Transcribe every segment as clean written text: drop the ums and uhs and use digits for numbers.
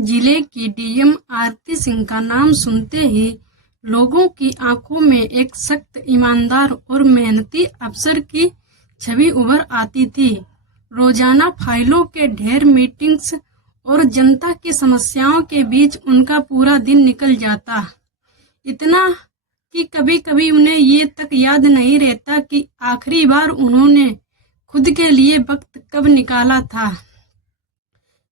जिले की डीएम आरती सिंह का नाम सुनते ही लोगों की आंखों में एक सख्त, ईमानदार और मेहनती अफसर की छवि उभर आती थी। रोजाना फाइलों के ढेर, मीटिंग्स और जनता की समस्याओं के बीच उनका पूरा दिन निकल जाता। इतना कि कभी-कभी उन्हें ये तक याद नहीं रहता कि आखिरी बार उन्होंने खुद के लिए वक्त कब निकाला था।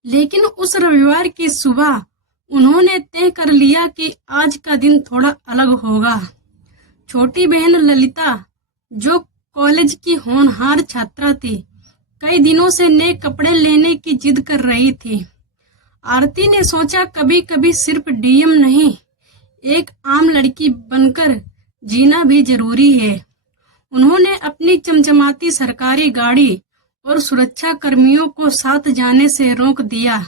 लेकिन उस रविवार की सुबह उन्होंने तय कर लिया कि आज का दिन थोड़ा अलग होगा। छोटी बहन ललिता, जो कॉलेज की होनहार छात्रा थी, कई दिनों से नए कपड़े लेने की जिद कर रही थी। आरती ने सोचा, कभी कभी सिर्फ डीएम नहीं, एक आम लड़की बनकर जीना भी जरूरी है। उन्होंने अपनी चमचमाती सरकारी गाड़ी और सुरक्षा कर्मियों को साथ जाने से रोक दिया।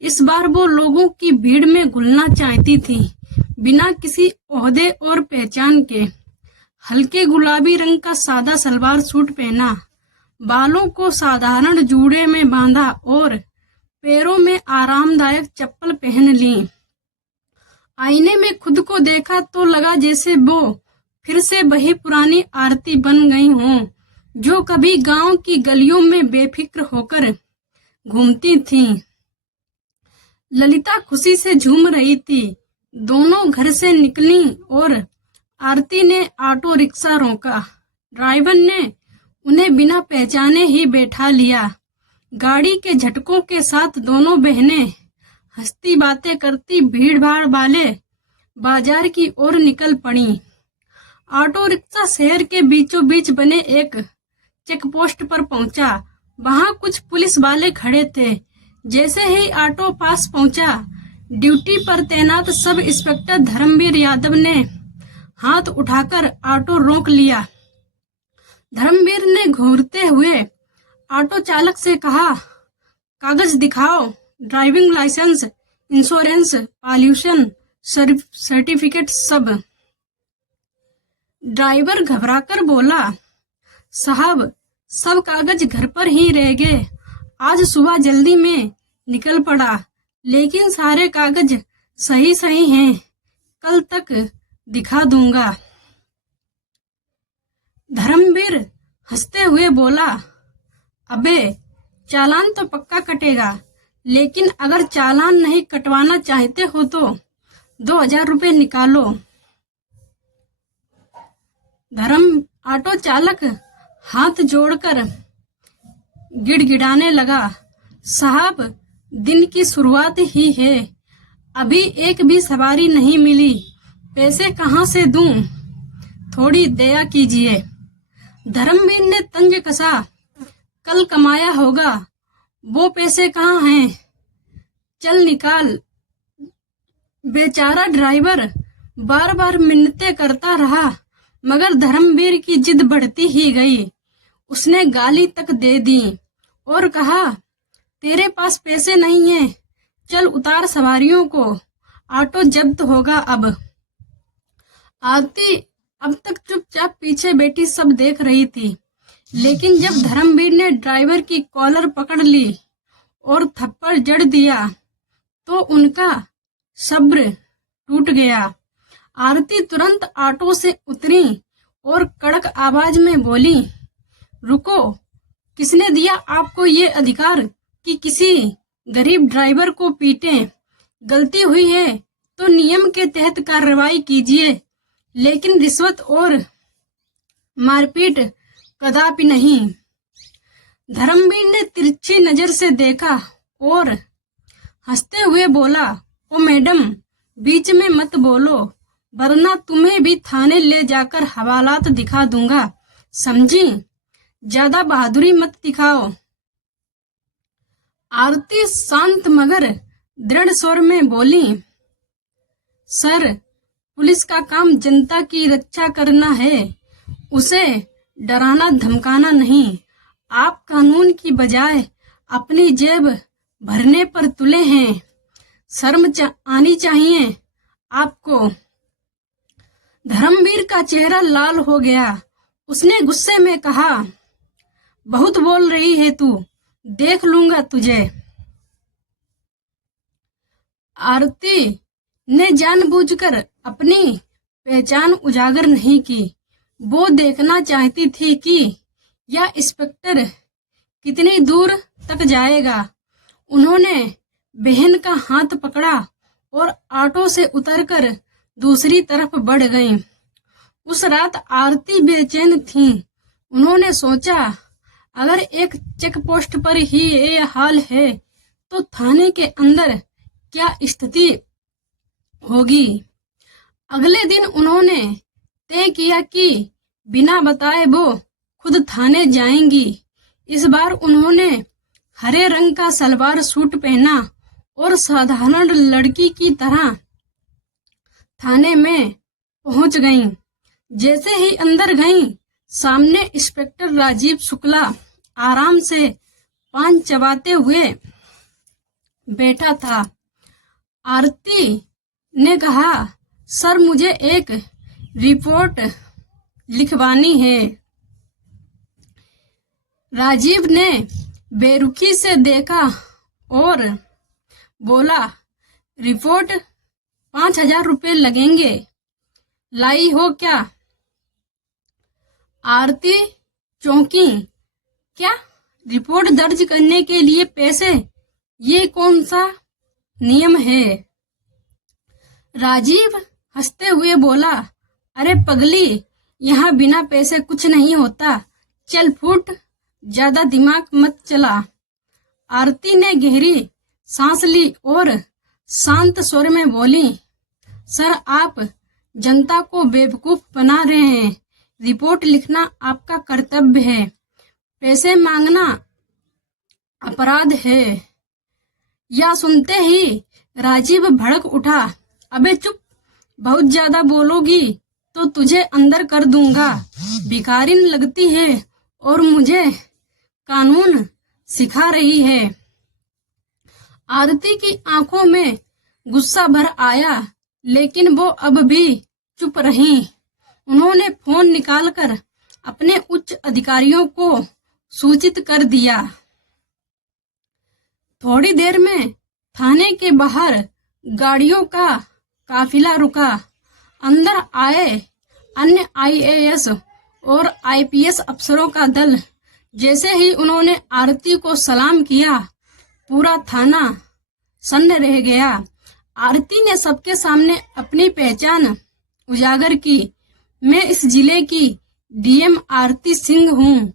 इस बार वो लोगों की भीड़ में घुलना चाहती थी, बिना किसी ओहदे और पहचान के। हल्के गुलाबी रंग का सादा सलवार सूट पहना, बालों को साधारण जूड़े में बांधा और पैरों में आरामदायक चप्पल पहन ली। आईने में खुद को देखा तो लगा जैसे वो फिर से वही पुरानी आरती बन गई हों, जो कभी गांव की गलियों में बेफिक्र होकर घूमती थीं। ललिता खुशी से झूम रही थी। दोनों घर से निकली और आरती ने ऑटो रिक्शा रोका। ड्राइवर ने उन्हें बिना पहचाने ही बैठा लिया। गाड़ी के झटकों के साथ दोनों बहनें हंसती बातें करती भीड़ भाड़ वाले बाजार की ओर निकल पड़ी। ऑटो रिक्शा शहर के बीचों बीच बने एक चेक पोस्ट पर पहुंचा। वहां कुछ पुलिस वाले खड़े थे। जैसे ही ऑटो पास पहुंचा, ड्यूटी पर तैनात सब इंस्पेक्टर धर्मवीर यादव ने हाथ उठाकर ऑटो रोक लिया। धर्मवीर ने घूरते हुए ऑटो चालक से कहा, कागज दिखाओ, driving licence, insurance, pollution certificate सब। ड्राइवर घबराकर बोला, साहब, सब कागज घर पर ही रह गए। आज सुबह जल्दी में निकल पड़ा, लेकिन सारे कागज सही सही हैं। कल तक दिखा दूंगा। धर्मवीर हंसते हुए बोला, अबे, चालान तो पक्का कटेगा, लेकिन अगर चालान नहीं कटवाना चाहते हो तो 2000 रुपए निकालो। ऑटो चालक हाथ जोड़कर गिड़गिड़ाने लगा, साहब, दिन की शुरुआत ही है, अभी एक भी सवारी नहीं मिली, पैसे कहाँ से दूं? थोड़ी दया कीजिए। धर्मवीर ने तंज कसा, कल कमाया होगा, वो पैसे कहाँ हैं? चल निकाल। बेचारा ड्राइवर बार बार मिन्नतें करता रहा, मगर धर्मवीर की जिद बढ़ती ही गई। उसने गाली तक दे दी और कहा, तेरे पास पैसे नहीं हैं, चल उतार सवारियों को, ऑटो जब्त होगा अब। आरती अब तक चुपचाप पीछे बैठी सब देख रही थी, लेकिन जब धर्मवीर ने ड्राइवर की कॉलर पकड़ ली और थप्पड़ जड़ दिया तो उनका सब्र टूट गया। आरती तुरंत ऑटो से उतरी और कड़क आवाज में बोली, रुको, किसने दिया आपको ये अधिकार कि किसी गरीब ड्राइवर को पीटें? गलती हुई है तो नियम के तहत कार्रवाई कीजिए, लेकिन रिश्वत और मारपीट कदापि नहीं। धर्मवीर ने तिरछी नजर से देखा और हंसते हुए बोला, ओ मैडम, बीच में मत बोलो, वरना तुम्हें भी थाने ले जाकर हवालात दिखा दूंगा, समझी? ज्यादा बहादुरी मत दिखाओ। आरती शांत मगर दृढ़ स्वर में बोली, सर, पुलिस का काम जनता की रक्षा करना है, उसे डराना धमकाना नहीं। आप कानून की बजाय अपनी जेब भरने पर तुले हैं, शर्म आनी चाहिए आपको। धर्मवीर का चेहरा लाल हो गया। उसने गुस्से में कहा, बहुत बोल रही है तू, देख लूंगा तुझे। आरती ने जानबूझकर अपनी पहचान उजागर नहीं की। वो देखना चाहती थी कि यह इंस्पेक्टर कितनी दूर तक जाएगा। उन्होंने बहन का हाथ पकड़ा और ऑटो से उतरकर दूसरी तरफ बढ़ गईं। उस रात आरती बेचैन थी। उन्होंने सोचा, अगर एक चेक पोस्ट पर ही ये हाल है तो थाने के अंदर क्या स्थिति होगी। अगले दिन उन्होंने तय किया कि बिना बताए वो खुद थाने जाएंगी। इस बार उन्होंने हरे रंग का सलवार सूट पहना और साधारण लड़की की तरह थाने में पहुंच गईं। जैसे ही अंदर गईं, सामने इंस्पेक्टर राजीव शुक्ला आराम से पान चबाते हुए बैठा था। आरती ने कहा, सर मुझे एक रिपोर्ट लिखवानी है। राजीव ने बेरुखी से देखा और बोला, रिपोर्ट 5,000 रुपये लगेंगे, लाई हो क्या? आरती चौंकी, क्या रिपोर्ट दर्ज करने के लिए पैसे? ये कौन सा नियम है? राजीव हंसते हुए बोला, अरे पगली, यहाँ बिना पैसे कुछ नहीं होता, चल फुट, ज्यादा दिमाग मत चला। आरती ने गहरी सांस ली और शांत स्वर में बोली, सर आप जनता को बेवकूफ बना रहे हैं। रिपोर्ट लिखना आपका कर्तव्य है, पैसे मांगना अपराध है। यह सुनते ही राजीव भड़क उठा, अबे चुप, बहुत ज्यादा बोलोगी तो तुझे अंदर कर दूंगा। भिखारिन लगती है और मुझे कानून सिखा रही है। आरती की आंखों में गुस्सा भर आया, लेकिन वो अब भी चुप रहीं। उन्होंने फोन निकालकर अपने उच्च अधिकारियों को सूचित कर दिया। थोड़ी देर में थाने के बाहर गाड़ियों का काफिला रुका। अंदर आए अन्य आईएएस और आईपीएस अफसरों का दल। जैसे ही उन्होंने आरती को सलाम किया, पूरा थाना सन्न रह गया। आरती ने सबके सामने अपनी पहचान उजागर की। मैं इस जिले की डीएम आरती सिंह हूँ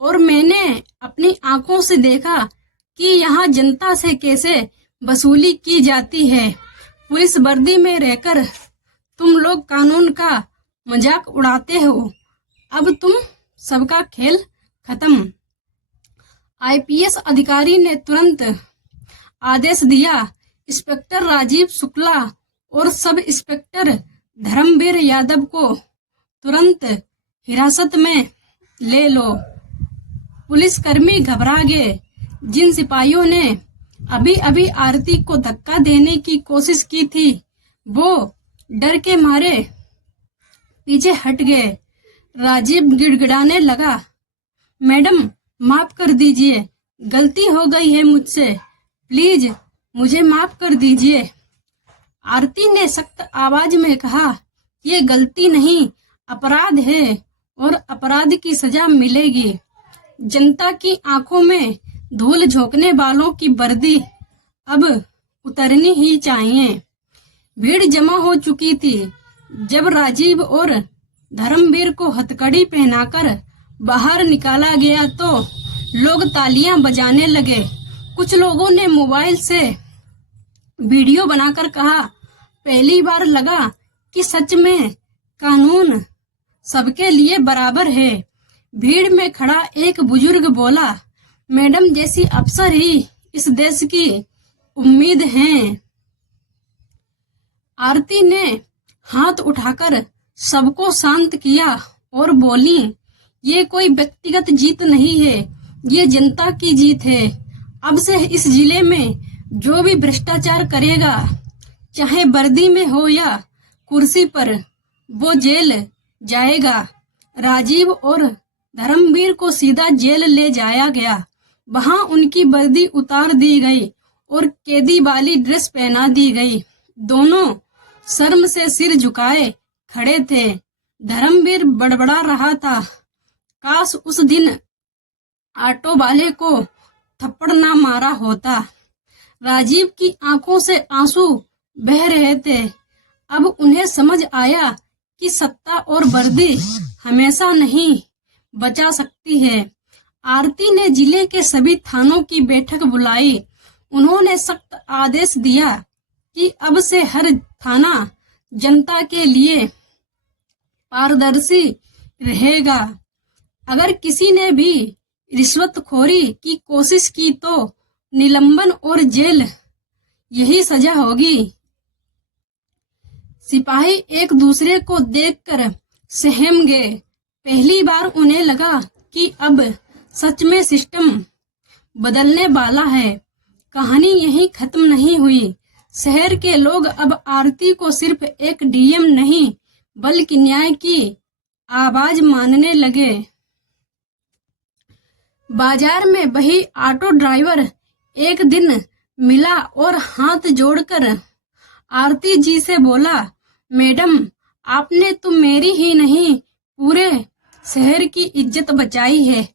और मैंने अपनी आंखों से देखा कि यहाँ जनता से कैसे वसूली की जाती है। पुलिस वर्दी में रहकर तुम लोग कानून का मजाक उड़ाते हो। अब तुम सबका खेल खत्म। आईपीएस अधिकारी ने तुरंत आदेश दिया, इंस्पेक्टर राजीव शुक्ला और सब इंस्पेक्टर धर्मवीर यादव को तुरंत हिरासत में ले लो। पुलिसकर्मी घबरा गए। जिन सिपाहियों ने अभी अभी आरती को धक्का देने की कोशिश की थी, वो डर के मारे पीछे हट गए। राजीव गिड़गिड़ाने लगा, मैडम माफ कर दीजिए, गलती हो गई है मुझसे, प्लीज मुझे माफ कर दीजिए। आरती ने सख्त आवाज में कहा, ये गलती नहीं, अपराध है और अपराध की सजा मिलेगी। जनता की आंखों में धूल झोंकने वालों की वर्दी अब उतरनी ही चाहिए। भीड़ जमा हो चुकी थी। जब राजीव और धर्मवीर को हथकड़ी पहनाकर बाहर निकाला गया तो लोग तालियां बजाने लगे। कुछ लोगों ने मोबाइल से वीडियो बनाकर कहा, पहली बार लगा कि सच में कानून सबके लिए बराबर है। भीड़ में खड़ा एक बुजुर्ग बोला, मैडम जैसी अफसर ही इस देश की उम्मीद हैं। आरती ने हाथ उठाकर सबको शांत किया और बोली, ये कोई व्यक्तिगत जीत नहीं है, ये जनता की जीत है। अब से इस जिले में जो भी भ्रष्टाचार करेगा, चाहे वर्दी में हो या कुर्सी पर, वो जेल जाएगा। राजीव और धर्मवीर को सीधा जेल ले जाया गया। वहां उनकी वर्दी उतार दी गई और कैदी वाली ड्रेस पहना दी गई। दोनों शर्म से सिर झुकाए खड़े थे। धर्मवीर बड़बड़ा रहा था, काश उस दिन ऑटो वाले को थप्पड़ ना मारा होता। राजीव की आंखों से आंसू बह रहे थे। अब उन्हें समझ आया कि सत्ता और वर्दी हमेशा नहीं बचा सकती है। आरती ने जिले के सभी थानों की बैठक बुलाई। उन्होंने सख्त आदेश दिया कि अब से हर थाना जनता के लिए पारदर्शी रहेगा। अगर किसी ने भी रिश्वतखोरी की कोशिश की तो निलंबन और जेल यही सजा होगी। सिपाही एक दूसरे को देखकर सहम गए। पहली बार उन्हें लगा कि अब सच में सिस्टम बदलने वाला है। कहानी यहीं खत्म नहीं हुई। शहर के लोग अब आरती को सिर्फ एक डीएम नहीं बल्कि न्याय की आवाज मानने लगे। बाजार में वही ऑटो ड्राइवर एक दिन मिला और हाथ जोड़कर आरती जी से बोला, मैडम, आपने तो मेरी ही नहीं पूरे शहर की इज्जत बचाई है।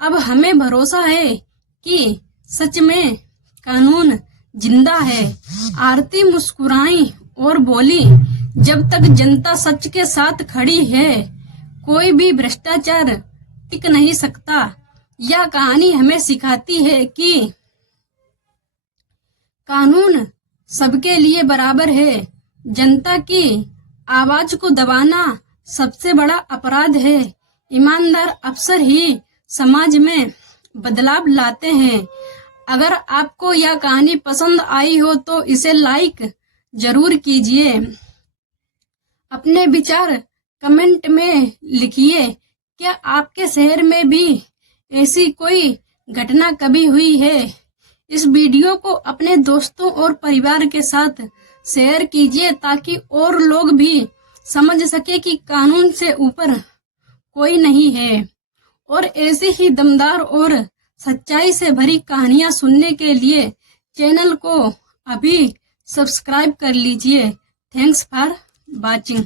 अब हमें भरोसा है कि सच में कानून जिंदा है। आरती मुस्कुराई और बोली, जब तक जनता सच के साथ खड़ी है कोई भी भ्रष्टाचार टिक नहीं सकता। यह कहानी हमें सिखाती है कि कानून सबके लिए बराबर है। जनता की आवाज को दबाना सबसे बड़ा अपराध है। ईमानदार अफसर ही समाज में बदलाव लाते हैं। अगर आपको यह कहानी पसंद आई हो तो इसे लाइक जरूर कीजिए। अपने विचार कमेंट में लिखिए। क्या आपके शहर में भी ऐसी कोई घटना कभी हुई है? इस वीडियो को अपने दोस्तों और परिवार के साथ शेयर कीजिए ताकि और लोग भी समझ सके कि कानून से ऊपर कोई नहीं है। और ऐसी ही दमदार और सच्चाई से भरी कहानियां सुनने के लिए चैनल को अभी सब्सक्राइब कर लीजिए। Thanks for watching.